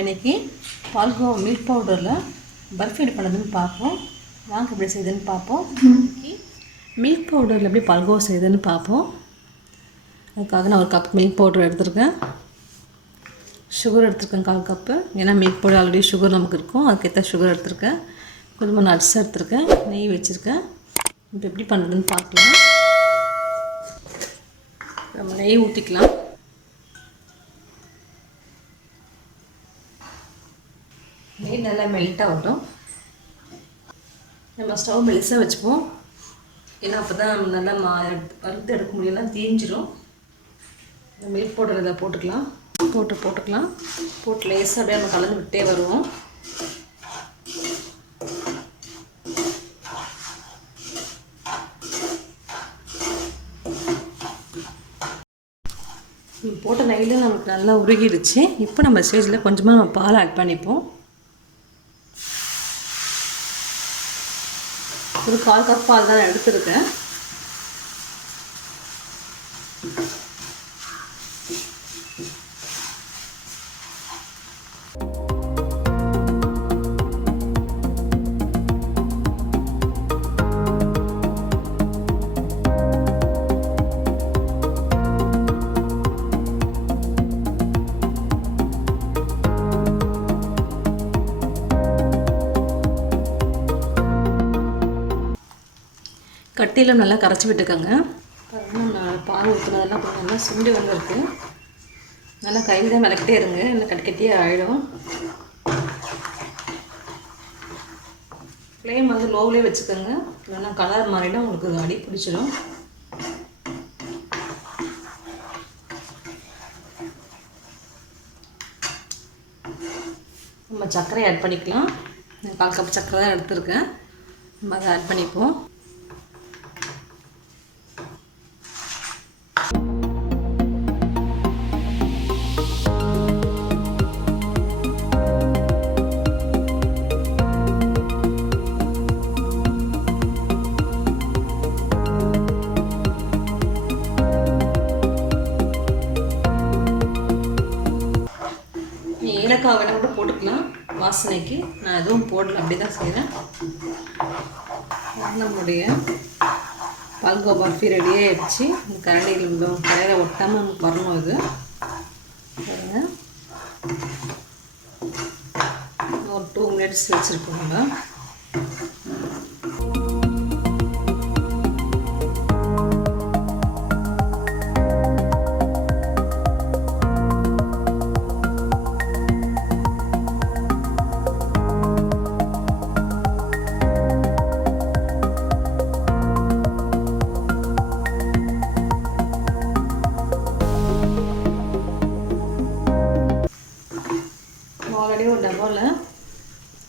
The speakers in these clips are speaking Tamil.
இன்றைக்கி பால்கோவா மில்க் பவுடரில் பர்ஃபி எப்படி பண்ணுறதுன்னு பார்ப்போம். வாங்க எப்படி செய்யுதுன்னு பார்ப்போம். இன்றைக்கி மில்க் பவுடரில் எப்படி பால்கோவா செய்யுதுன்னு பார்ப்போம். அதுக்காக நான் ஒரு கப் மில்க் பவுடர் எடுத்துருக்கேன். சுகர் எடுத்துருக்கேன் 1/4 கப்பு. ஏன்னா மில்க் பவுடர் ஆல்ரெடி சுகர் நமக்கு இருக்கும், அதுக்கேற்ற சுகர் எடுத்துருக்கேன். கொஞ்சமாக நட்ஸ் எடுத்துருக்கேன், நெய் வச்சுருக்கேன். இப்போ எப்படி பண்ணுறதுன்னு பார்க்கலாம். நம்ம நெய் ஊற்றிக்கலாம். நெய் நல்லா மெல்ட்டாக வரும். நம்ம ஸ்டவ் மெலிசாக வச்சுப்போம், ஏன்னா அப்போ தான் நல்லா வறுத்து எடுக்க முடியல, தீஞ்சிரும். மில்க் பவுடர் இதை போட்டுக்கலாம். போட்டு லேசாக அப்படியே நம்ம கலந்து விட்டே வருவோம். போட்ட நெய்யில் நமக்கு நல்லா உருகிடுச்சு. இப்போ நம்ம ஸ்டேஜில் கொஞ்சமாக நம்ம பால் ஆட் பண்ணிப்போம். ஒரு 1/4 கப் பால் தான் எடுத்துருக்கேன். கட்டியில் நல்லா கரைச்சி விட்டுக்கோங்க. பால் ஊற்றுனதெல்லாம் கொஞ்சம் நல்லா சுண்டி வந்துருக்கு. நல்லா கையில் தான் விளக்கிட்டே இருங்க, இல்லை கட்டியே ஆகிடும். ஃப்ளேம் வந்து லோவிலே வச்சுக்கோங்க, நல்லா கலர் மாறிடும், உங்களுக்கு அடி பிடிச்சிடும். நம்ம சர்க்கரை ஆட் பண்ணிக்கலாம். நான் 1/4 கப் சர்க்கரை தான் எடுத்துருக்கேன். நம்ம அதை ஆட் பண்ணிப்போம். ஏலக்காய் வேணால் கூட போட்டுக்கலாம் வாசனைக்கு. நான் எதுவும் போடல, அப்படி தான் செய்கிறேன். நம்மளுடைய பால்கோவா பர்ஃபி ரெடியாக ஆகிடுச்சு. இந்த கரையில் ஒட்டாமல் நமக்கு வரணும். இது பாருங்க, ஒரு 2 மினிட்ஸ் வச்சுருக்கோங்க. ஆல்ரெடி ஒரு டப்பாவில்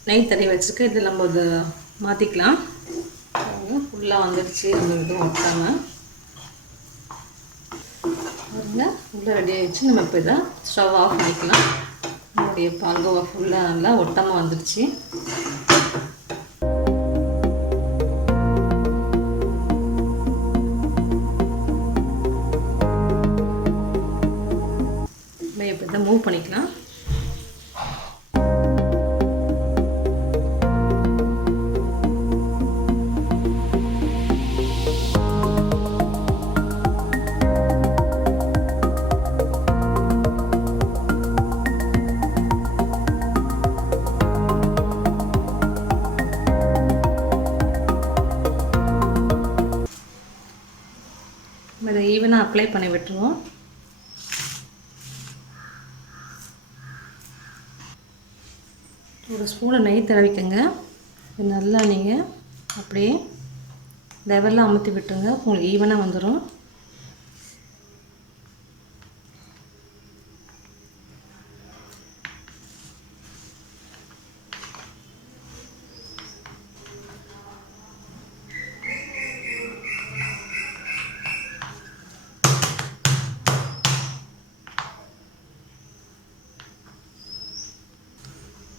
நெய் தண்ணி வச்சுருக்கேன். இதில் நம்ம இதை மாற்றிக்கலாம். ஃபுல்லாக வந்துடுச்சு, அந்த இதுவும் ஒட்டாமல் பாருங்க. ஃபுல்லாக ரெடி ஆகிடுச்சு. நம்ம இப்போ இதை ஸ்டவ் ஆஃப் பண்ணிக்கலாம். நம்மளுடைய பால்கோவா ஃபுல்லாக நல்லா ஒட்டாமல் வந்துடுச்சு. இப்போ இதை மூவ் பண்ணிக்கலாம். இதை ஈவனாக அப்ளை பண்ணி விட்டுருவோம். ஒரு ஸ்பூனை நெய் தடவிக்கங்க. நல்லா நீங்கள் அப்படியே லெவலில் அமுத்தி விட்டுருங்க, உங்களுக்கு ஈவனாக வந்துடும்.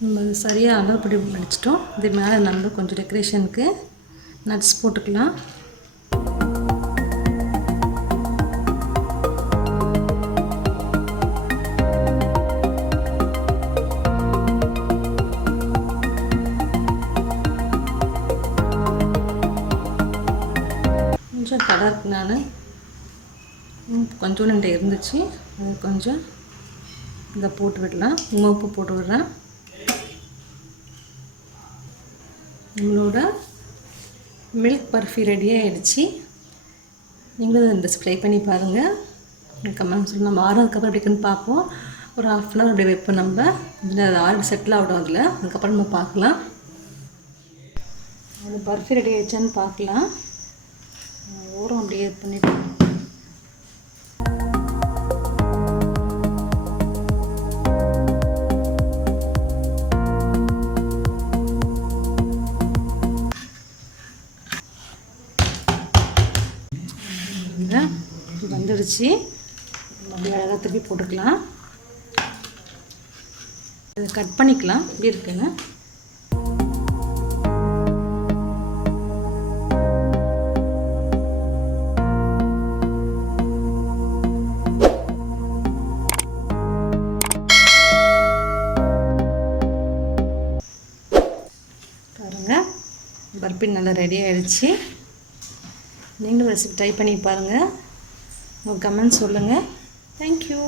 நம்ம சரியாக அளவுப்படி முடிச்சிட்டோம். இது மேலே நம்ம கொஞ்சம் டெக்கரேஷனுக்கு நட்ஸ் போட்டுக்கலாம். காரத்துக்கு நான் கொஞ்சோண்டு என்கிட்ட இருந்துச்சு, அது கொஞ்சம் இதை போட்டு விடலாம். உப்பு போட்டு விடுறேன். நம்மளோட மில்க் பர்ஃபி ரெடி ஆகிடுச்சு. நீங்களும் இந்த ட்ரை பண்ணி பாருங்கள். கமெண்ட் சொல்லி நம்ம ஆறுனதுக்கப்புறம் எப்படி இருக்குன்னு பார்ப்போம். ஒரு 1/2 hour அப்படியே வைப்போம். நம்ம இதில் அது ஆறு செட்டில் ஆகிடும். அதில் அதுக்கப்புறம் நம்ம பார்க்கலாம். அது பர்ஃபி ரெடி ஆகிடுச்சான்னு பார்க்கலாம். ஓரம் அப்படியே இது பண்ணிவிட்டு வந்துடுச்சு. அப்படியே அழகாக திருப்பி போட்டுக்கலாம். அதை கட் பண்ணிக்கலாம். இப்படி இருக்குன்னு பாருங்கள். பர்ஃபி நல்லா ரெடி ஆகிடுச்சு. நீங்களும் ரெசிபி ட்ரை பண்ணி பாருங்கள். உங்கள் கமெண்ட் சொல்லுங்கள். தேங்க்யூ.